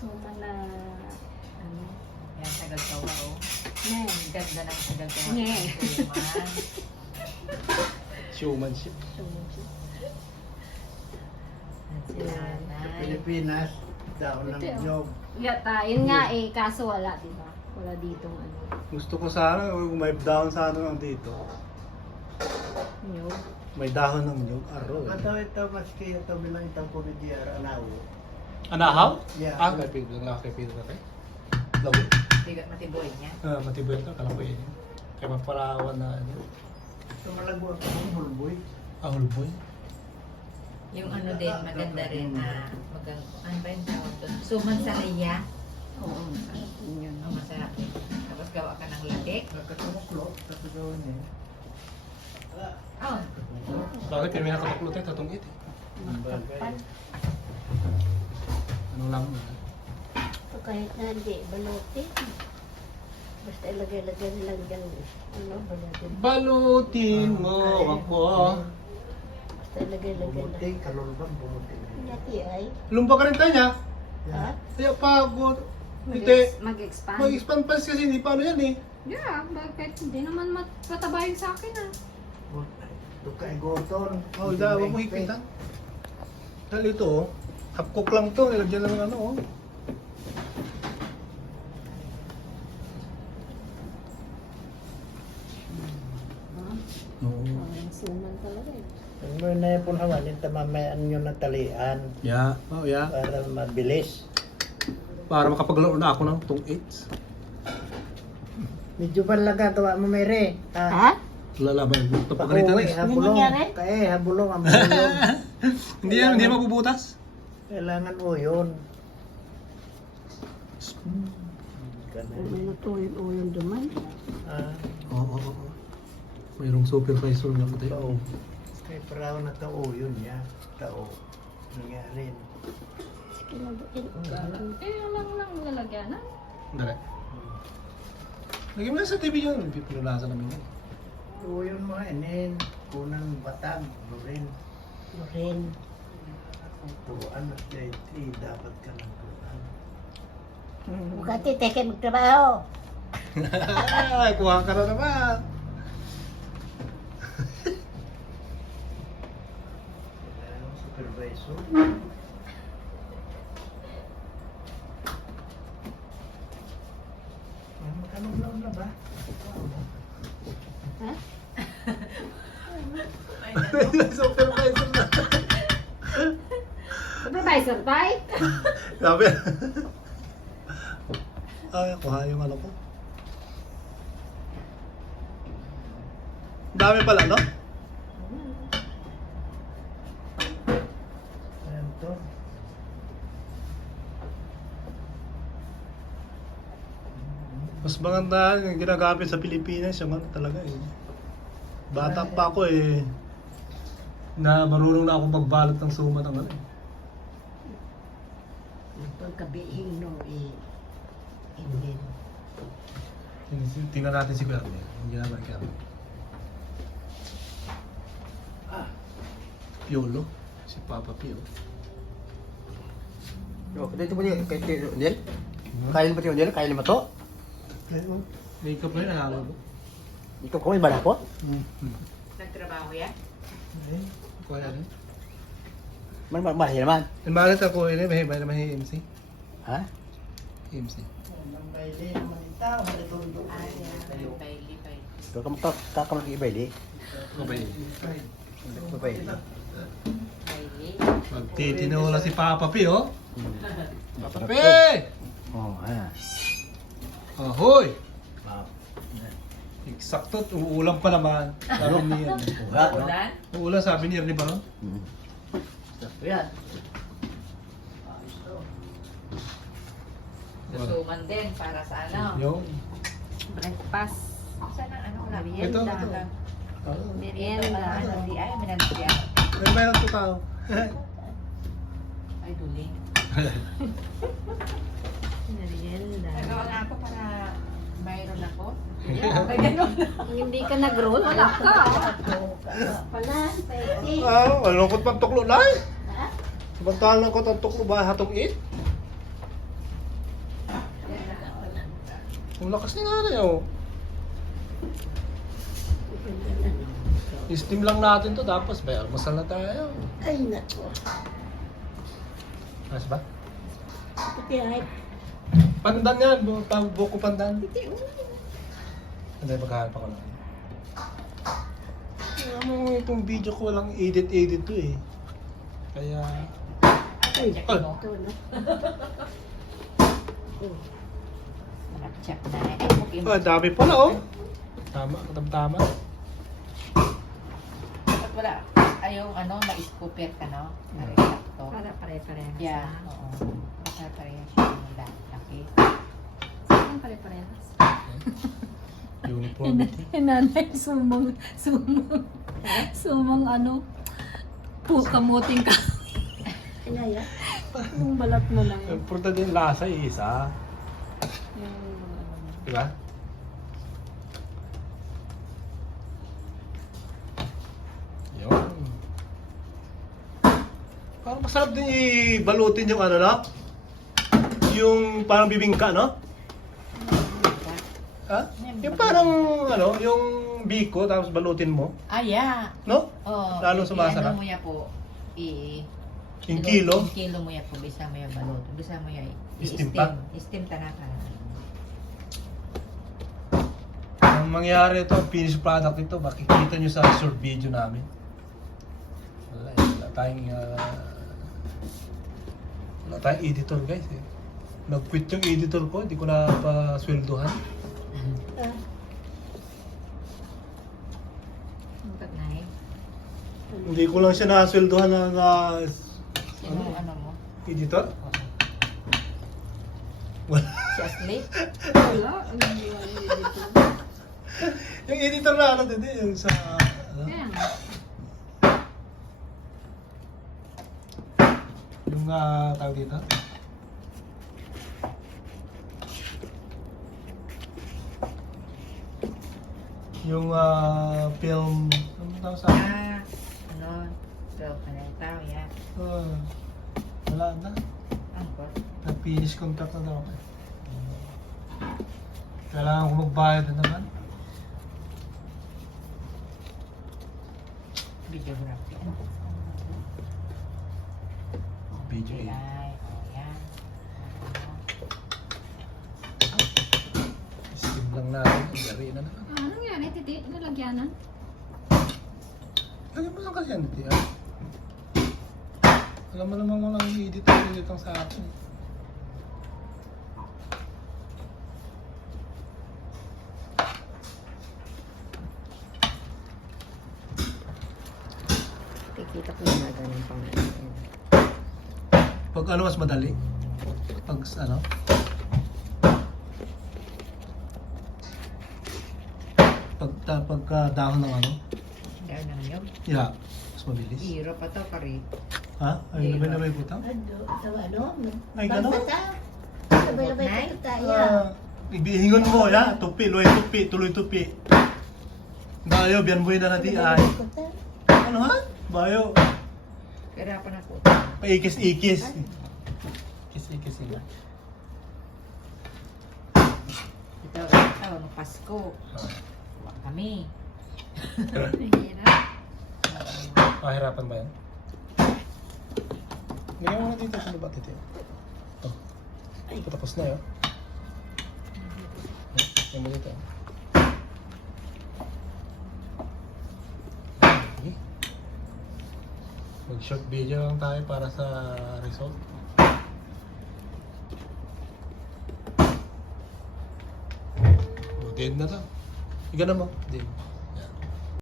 Suma na, ano, Yan, tagal sa oh. ne. Ang ganda ng tagal sa Nye. Showmanship. Si nanay. Pilipinas, daon ng Ito, oh. nyog. Yata, yun nga eh, kaso wala, di ba? Wala ditong ano. Gusto ko sana kung may dahon sana lang dito. Nyog. May dahon ng nyug. Aro eh. Ito, ito, maski ito bilang itang komedya, anawo. Anahaw? Yeah. Ah, kay Pedro lang kay Pedro na kay. Lawi. Tigat matiboy niya. Ah, matiboy ka, kala ko yun. Kaya maparawan na ano. Ito malago ako ng hulboy. Ah, hulboy. Yung ano din, maganda rin na magang, ano ba yung tawag doon? Suman sa kaya. Oo. Yun. Ang masarap. Tapos gawa ka ng lakik. Nakatumuklok, tapos gawin niya. Oh, Bakit yung may nakatuklot eh, tatong it eh. Kapal. Ano lang. So kahit na hindi, balutin. Basta ilagay-lagay lang dyan. Ano, balutin. Balutin mo ako. Basta ilagay-lagay lang. Bumuting, kalulbang bumuting. Yati ay. Lumpa ka rin tayo niya. Ha? Kaya pagod. Hindi. Mag-expand. Mag-expand pa kasi hindi paano yan eh. Yeah, bakit? Hindi naman mat matabayin sa akin ah. Ito kay Goton. Oh, da, huwag mo hipitan. Dahil ito oh. Half cook lang to, nilagyan lang ng ano oh. Oo. Suman talaga eh. Mo na yung punhawan, yung tamamayaan nyo na talian Yeah. Oh, yeah. para mabilis. Para makapaglaro na ako ng tong 8. Medyo ba lang gagawa mo, Mere? Ha? Lalaban. Tapagalitan Pakuwi, na. habulong. nangyari? Kaya, habulong ang bulong. Hindi yan, hindi yan mabubutas. Kailangan mo yun. Kung may natuloy o yung duman. Ah, Oo, oo, oo. Mayroong supervisor nga tayo. tao. Kaya paraw na tao yun ya. Tao. Nangyari. Sige lang butin. Eh, lang lang lalagyan ah. Dali. Lagyan mo na sa TV yun. Pinulasan namin yun. Oo yun mo, inin. Kunang batag. Lurin. Burin. Turuan at JT. Dapat ka ng turuan. Bukati, teke magtrabaho. Ay, kuha ka na naman. Mo supervisor. Ah, Magkano na ba? Ha? supervisor Tay? Sabi. Ay, kuha yung ano ko. Dami pala, no? Ayan to. Mas maganda yung ginagamit sa Pilipinas, yung ano talaga eh. Bata pa ako eh. Na marunong na ako magbalot ng suma ng ano eh. Pagkabihing no, eh. Hindi. Tingnan natin si Kuya. Yung ginagawa ni Kuya Arnel. Piolo. Si Papa Pio. Yo, dito mo niya kay kay Daniel. Kain mo tiyo Daniel, kain mo to. Makeup na yun, nahalo ko. Ikaw ko iba na po. Hmm. nagtrabaho yan? Ayun, Kuya Arnel. Man man man naman. Ang bakit ako ini may may may MC. Ha? MC. Ang baili naman itaw. Malitundo. Ay, yan. Bailey, Bailey. Ikaw ka ka ka ka mag ibay di. Okay. Ibay. Bailey. Magtitinola si Papa Pio. Papa P! Oh, ha. Ahoy! Eksakto, uulam pa naman. Sabi ni? Ulan? Uulan sabi ni Ernie Baron. Hmm. Sakto yan. Susuman din para sa ano? Yung. Breakfast. Saan ang ano ko na? Ito, ito. Merienda. Ano, di ay, minansiya. May mayroon to tao. Ay, duling. Merienda. Nagawa nga ako para mayroon ako. Yeah, may ganun. Kung hindi ka nag-roll, wala ka. Pala, pwede. Ah, malungkot pang tuklo na. Ha? Samantalang ko ang tuklo ba hatong it? Ang lakas ni nanay, oh. Steam lang natin to, tapos may almasal na tayo. Ay, nako. Ayos ba? Pati ay. Pandan yan, bu- buko pandan. Hindi, maghahanap ako lang. Alam mo, itong video ko walang edit-edit to eh. Kaya... Ay, Check Ay. mo. ito na. Oh, Nakacheck na. Ay, okay. Ah, dami pala oh. Tama, tama. Dapat wala. Ayaw, ano, ma-scooper ka, no? Pare-sakto. Para pare-parehas. Yeah, ah. oo. Baka parehas siya yung la- laki. Saan pare-parehas? Uniformity. Nanay, sumang, sumang, sumang ano, po, kamuting ka. inaya. Yung balat mo lang. Ang importante yung lasa eh, isa. Yung, Di ba? Yun. Parang masarap din i-balutin yung ano, no? Yung parang bibingka, no? Ha? Yung parang, ano, yung biko, tapos balutin mo, Ah, yeah. no? Oh, Lalo sumasarap. I-ano mo yan po. I, Yung kilo. Yung kilo mo yan po. Bisa mo yan balot. Bisa mo yan. Steam pa? I-steam ta na ka. Ang mangyari ito, finished product ito, makikita nyo sa short video namin. Wala, wala tayong, ah, wala tayong editor guys eh. Nag-quit yung editor ko, hindi ko na pa sweldohan. Hindi ko lang siya nasweldohan na, na? Editor. Wala. Si Ashley? wala. Ang nangyayari dito. yung editor na ano din eh, yung sa... Ano, nga. yung uh, tawag dito. Yung ah, film... Ano tawag sa Ah, ano? So, kanang tao yan. Ah, wala na. Nag-finish contract na daw ako. Kailangan ko magbayad na naman. Videography. Video oh. Steam lang natin. Gari na naman. Ah, anong yan? Eh, titi, nalagyanan? Lagyan mo lang kasi yan, Titi. ah. Alam mo naman walang edit ang edit ang sa akin. Kikita ko na ganun pang Pag ano mas madali? Pag ano? Pag, ta, pagka dahon ng ano? Dahil naman yun. Yeah, mas mabilis. Hiro pa to, kari. Ha? Ay, labay labay po? Ano? Ito ano? Ay. Sabay-sabay Nay? ka tayo. Ah, ibihingon mo, ya. Tupi, luay tupi, tuloy tupi. Bayo, biyan mo na natin ay. Ano ha? Bayo, Kaya pa na po. paikis-ikis. Ikis-ikis sila. Ito, ito, nung Pasko. Wala kami. Mahirapan ba yan? Lagyan mo na dito sa baba, titi. Oh. Ay, patapos na yun. Lagyan mo dito. Okay. Mag-short video lang tayo para sa result. Dead na to. Iga na mo. Dead.